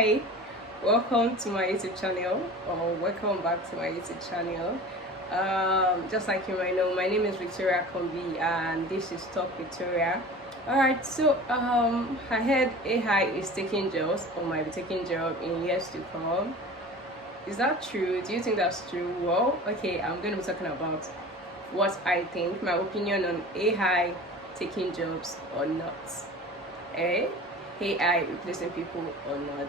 Hi, welcome to my YouTube channel, or welcome back to my YouTube channel. Just like you might know, my name is Victoria Kombi and this is Talk Victoria. Alright, so I heard AI is taking jobs or might be taking job in years to come. Is that true? Do you think that's true? Well, okay, I'm going to be talking about what I think, my opinion on AI taking jobs or not. AI replacing people or not.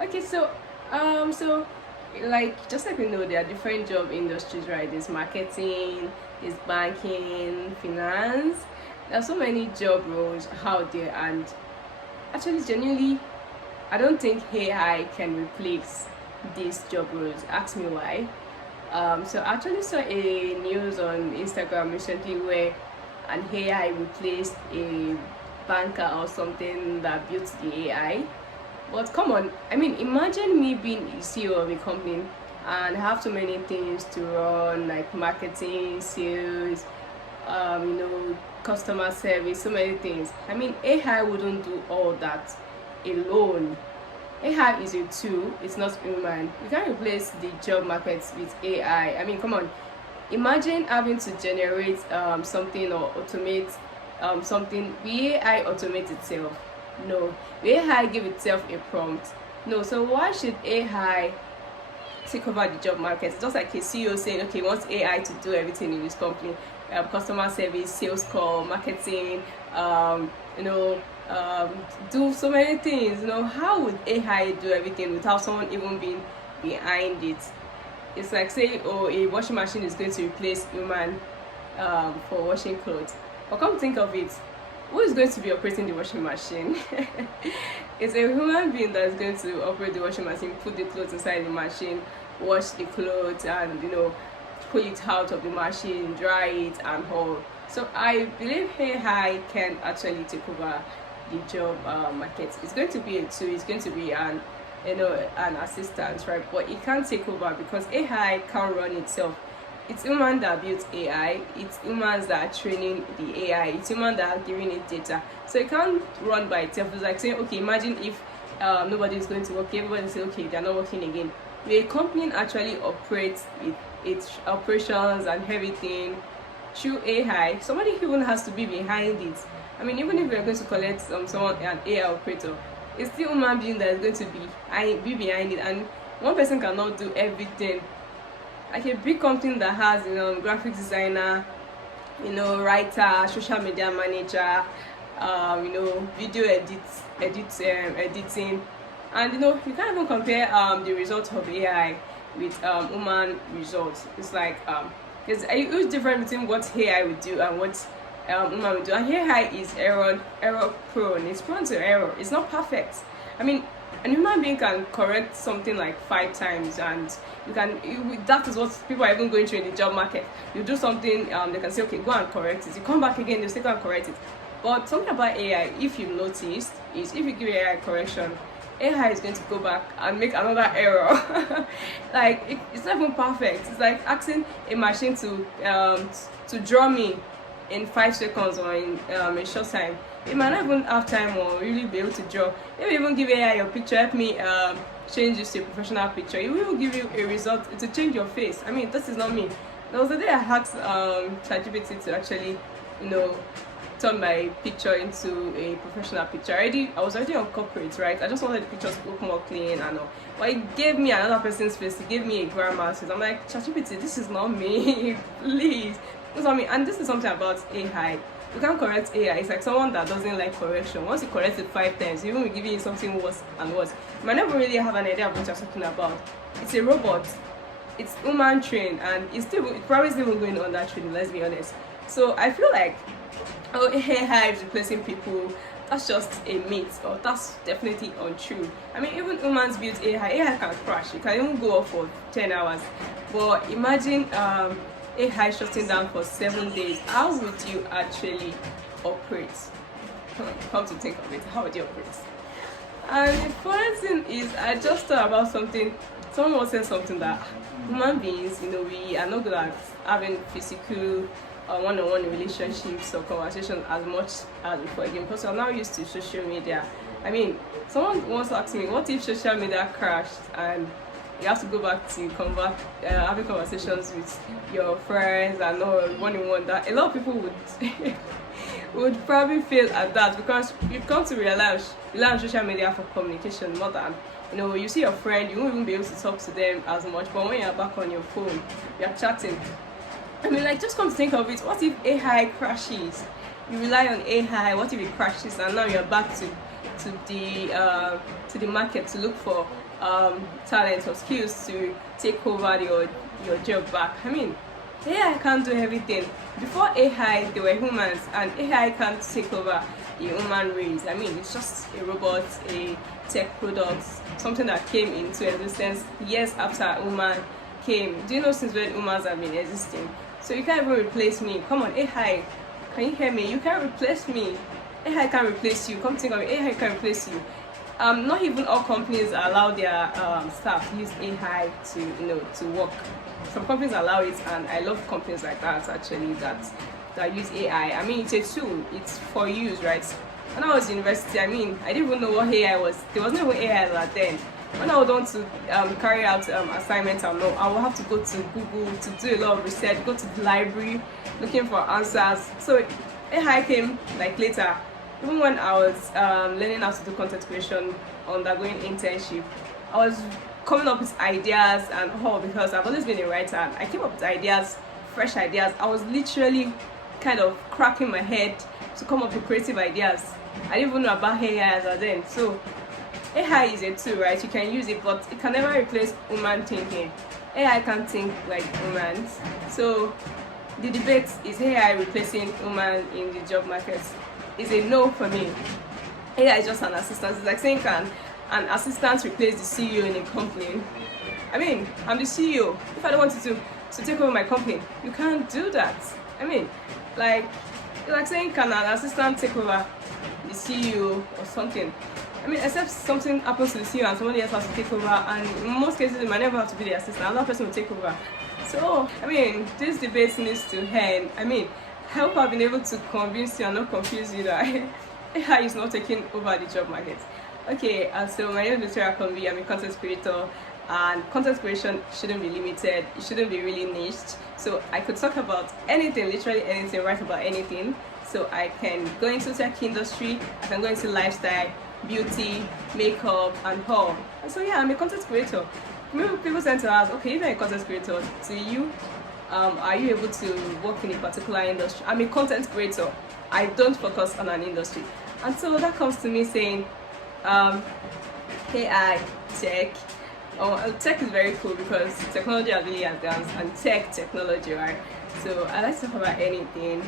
Okay, so like just like we know, there are different job industries, right? There's marketing, there's banking, finance. There are so many job roles out there, and actually genuinely I don't think AI can replace these job roles. Ask me why. So I actually saw a news on Instagram recently where an AI replaced a banker or something that built the AI. But come on, I mean, imagine me being a CEO of a company and have so many things to run, like marketing, sales, customer service, so many things. I mean, AI wouldn't do all that alone. AI is a tool, it's not human. You can't replace the job market with AI. I mean, come on, imagine having to generate something or automate something. Will AI automate itself? No. Will AI give itself a prompt? No. So why should AI take over the job market? It's just like a CEO saying, okay, he wants AI to do everything in his company, customer service, sales call, marketing, you know, do so many things. You know, how would AI do everything without someone even being behind it? It's like saying, oh, a washing machine is going to replace human for washing clothes. But come think of it, who is going to be operating the washing machine? It's a human being that is going to operate the washing machine, put the clothes inside the machine, wash the clothes, and pull it out of the machine, dry it, and all. So I believe AI can actually take over the job market. It's going to be a tool. It's going to be an assistant, right? But it can't take over because AI can't run itself. It's humans that built AI, it's humans that are training the AI, it's humans that are giving it data. So it can't run by itself. It's like saying, okay, imagine if nobody is going to work, everybody say, okay, they're not working again. The company actually operates its operations and everything through AI. Somebody even has to be behind it. I mean, even if we're going to collect someone, an AI operator, it's still human being that is going to be behind it, and one person cannot do everything. Like a big company that has graphic designer, writer, social media manager, video editing, and you can't even compare the results of AI with human results. It's like there's a huge difference between what AI would do and what human would do. And AI is error prone. It's prone to error. It's not perfect. I mean, a human being can correct something like 5 times, and that is what people are even going through in the job market. You do something, they can say, okay, go and correct it. You come back again, they say, go and correct it. But something about AI, if you've noticed, is if you give AI correction, AI is going to go back and make another error. Like it's not even perfect. It's like asking a machine to draw me in 5 seconds or in a short time. It might not even have time or really be able to draw. Maybe even give AI your picture, help me change this to a professional picture. It will give you a result to change your face. I mean, this is not me. There was a day I asked ChatGPT to actually, turn my picture into a professional picture. I was already on corporate, right? I just wanted the pictures to look more clean and all. But it gave me another person's face. It gave me a grandma's face. I'm like, ChatGPT, this is not me. Please. That's what I mean. And this is something about AI. You can't correct AI. It's like someone that doesn't like correction. Once you correct it 5 times, even will giving you something worse and worse. You might never really have an idea of what you're talking about. It's a robot. It's human trained, and it probably still going on that training. Let's be honest. So I feel like AI is replacing people. That's just a myth, or that's definitely untrue. I mean, even humans build AI. AI can crash. You can even go off for 10 hours. But imagine AI shutting down for 7 days. How would you actually operate? Come to think of it, how would you operate? And the funny thing is, I just thought about something. Someone was saying something that human beings, we are not good at having physical one-on-one relationships or conversations as much as before again, because we're now used to social media I mean, someone once asked me, what if social media crashed and you have to go back to having conversations with your friends and all one in one? That a lot of people would would probably fail at that, because you've come to realize you rely on social media for communication more than, you see your friend, you won't even be able to talk to them as much, but when you're back on your phone, you're chatting. I mean, like, just come to think of it, what if AI crashes? You rely on AI, what if it crashes and now you're back to the market to look for talent or skills to take over your job back? I mean, AI can't do everything. Before AI, they were humans, and AI can't take over the human race. I mean, it's just a robot, a tech product, something that came into existence years after human came. Do you know since when humans have been existing? So you can't even replace me. Come on, AI, can you hear me? You can't replace me. AI can't replace you. Come think of it, AI can't replace you. Not even all companies allow their staff to use AI to work. Some companies allow it, and I love companies like that actually that use AI. I mean, it's a tool. It's for use, right? When I was in university, I mean, I didn't even know what AI was. There wasn't even AI back then. When I would want to carry out assignments, I would have to go to Google to do a lot of research, go to the library looking for answers. So AI came like later. Even when I was learning how to do content creation, undergoing internship, I was coming up with ideas and all, because I've always been a writer. I came up with ideas, fresh ideas. I was literally kind of cracking my head to come up with creative ideas. I didn't even know about AI as then. So AI is a tool, right? You can use it, but it can never replace human thinking. AI can't think like humans. So the debate is AI replacing human in the job market is a no for me. AI is just an assistant. It's like saying, can an assistant replace the CEO in a company? I mean, I'm the CEO. If I don't want you to take over my company, you can't do that. I mean, it's like saying, can an assistant take over the CEO or something? I mean, except something happens to the CEO and somebody else has to take over, and in most cases it might never have to be the assistant, another person will take over. So, I mean, this debate needs to end. I mean, I hope I've been able to convince you and not confuse you that AI is not taking over the job market. Okay, so my name is Toriah. I'm a content creator, and content creation shouldn't be limited. It shouldn't be really niched. So I could talk about anything, literally anything, write about anything. So I can go into tech industry, I can go into lifestyle, beauty, makeup, and all. And so yeah, I'm a content creator. People tend to ask, okay, if you're a content creator, to you, are you able to work in a particular industry? I'm a content creator. I don't focus on an industry. And so that comes to me saying, AI, tech. Tech is very cool because technology has really advanced, and technology, right? So I like to talk about anything,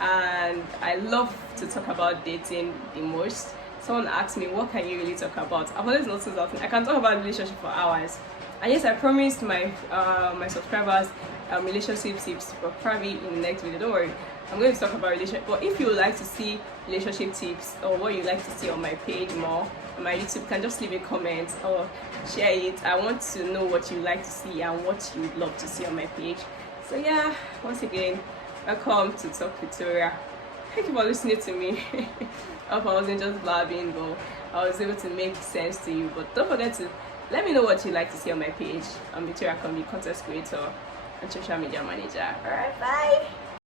and I love to talk about dating the most. Someone asked me, what can you really talk about? I've always noticed that I can talk about relationship for hours. And yes, I promised my subscribers relationship tips, but probably in the next video. Don't worry, I'm going to talk about relationship. But if you would like to see relationship tips, or what you like to see on my page more, on my YouTube, you can just leave a comment or share it. I want to know what you like to see and what you would love to see on my page. So yeah, once again, welcome to Talk with Toriah. Thank you for listening to me. I hope I wasn't just blabbing, but I was able to make sense to you. But don't forget to let me know what you like to see on my page. I'm Toriah, content creator and social media manager. Alright, bye.